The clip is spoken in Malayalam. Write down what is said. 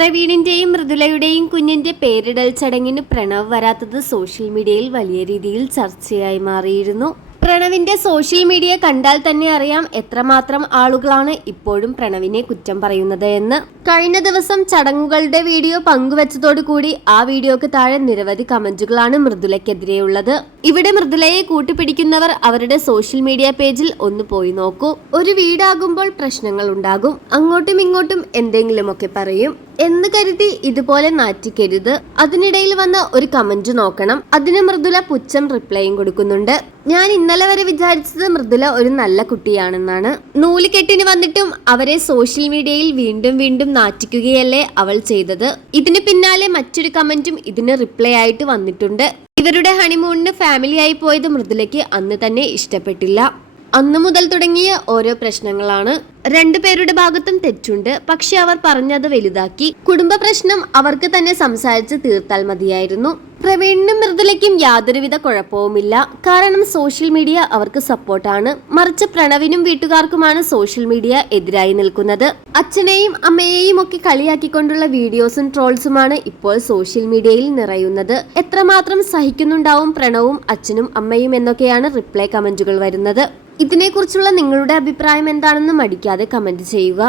പ്രവീണിന്റെയും മൃദുലയുടെയും കുഞ്ഞിന്റെ പേരിടൽ ചടങ്ങിന് പ്രണവ് വരാത്തത് സോഷ്യൽ മീഡിയയിൽ വലിയ രീതിയിൽ ചർച്ചയായി മാറിയിരുന്നു. പ്രണവിന്റെ സോഷ്യൽ മീഡിയ കണ്ടാൽ തന്നെ അറിയാം എത്രമാത്രം ആളുകളാണ് ഇപ്പോഴും പ്രണവിനെ കുറ്റം പറയുന്നത് എന്ന്. കഴിഞ്ഞ ദിവസം ചടങ്ങുകളുടെ വീഡിയോ പങ്കുവച്ചതോടുകൂടി ആ വീഡിയോക്ക് താഴെ നിരവധി കമന്റുകളാണ് മൃദുലയ്ക്കെതിരെയുള്ളത്. ഇവിടെ മൃദുലയെ കൂട്ടിപ്പിടിക്കുന്നവർ അവരുടെ സോഷ്യൽ മീഡിയ പേജിൽ ഒന്ന് പോയി നോക്കൂ. ഒരു വീടാകുമ്പോൾ പ്രശ്നങ്ങൾ ഉണ്ടാകും, അങ്ങോട്ടും ഇങ്ങോട്ടും എന്തെങ്കിലുമൊക്കെ പറയും എന്ന് കരുതി ഇതുപോലെ നാറ്റിക്കരുത്. അതിനിടയിൽ വന്ന ഒരു കമന്റ് നോക്കണം. അതിന് മൃദുല പുച്ഛം റിപ്ലൈയും കൊടുക്കുന്നുണ്ട്. ഞാൻ ഇന്നലെ വരെ വിചാരിച്ചത് മൃദുല ഒരു നല്ല കുട്ടിയാണെന്നാണ്. നൂലുകെട്ടിന് വന്നിട്ടും അവരെ സോഷ്യൽ മീഡിയയിൽ വീണ്ടും വീണ്ടും നാറ്റിക്കുകയല്ലേ അവൾ ചെയ്തത്. ഇതിന് പിന്നാലെ മറ്റൊരു കമന്റും ഇതിന് റിപ്ലൈ ആയിട്ട് വന്നിട്ടുണ്ട്. ഇവരുടെ ഹണിമൂണിന് ഫാമിലിയായി പോയത് മൃദുലയ്ക്ക് അന്ന് തന്നെ ഇഷ്ടപ്പെട്ടില്ല. അന്നു മുതൽ തുടങ്ങിയ ഓരോ പ്രശ്നങ്ങളാണ്. രണ്ടുപേരുടെ ഭാഗത്തും തെറ്റുണ്ട്, പക്ഷെ അവർ പറഞ്ഞത് വലുതാക്കി. കുടുംബ പ്രശ്നം അവർക്ക് തന്നെ സംസാരിച്ച് തീർത്താൽ മതിയായിരുന്നു. പ്രവീണിനും മൃദുലയ്ക്കും യാതൊരുവിധ കുഴപ്പവുമില്ല. കാരണം സോഷ്യൽ മീഡിയ അവർക്ക് സപ്പോർട്ടാണ്. മറിച്ച് പ്രണവിനും വീട്ടുകാർക്കുമാണ് സോഷ്യൽ മീഡിയ എതിരായി നിൽക്കുന്നത്. അച്ഛനെയും അമ്മയെയും ഒക്കെ കളിയാക്കിക്കൊണ്ടുള്ള വീഡിയോസും ട്രോൾസുമാണ് ഇപ്പോൾ സോഷ്യൽ മീഡിയയിൽ നിറയുന്നത്. എത്രമാത്രം സഹിക്കുന്നുണ്ടാവും പ്രണവും അച്ഛനും അമ്മയും എന്നൊക്കെയാണ് റിപ്ലൈ കമന്റുകൾ വരുന്നത്. ഇതിനെക്കുറിച്ചുള്ള നിങ്ങളുടെ അഭിപ്രായം എന്താണെന്ന് മടിക്കാതെ കമന്റ് ചെയ്യുക.